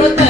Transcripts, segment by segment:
кто-то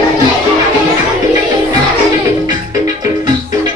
Thank you.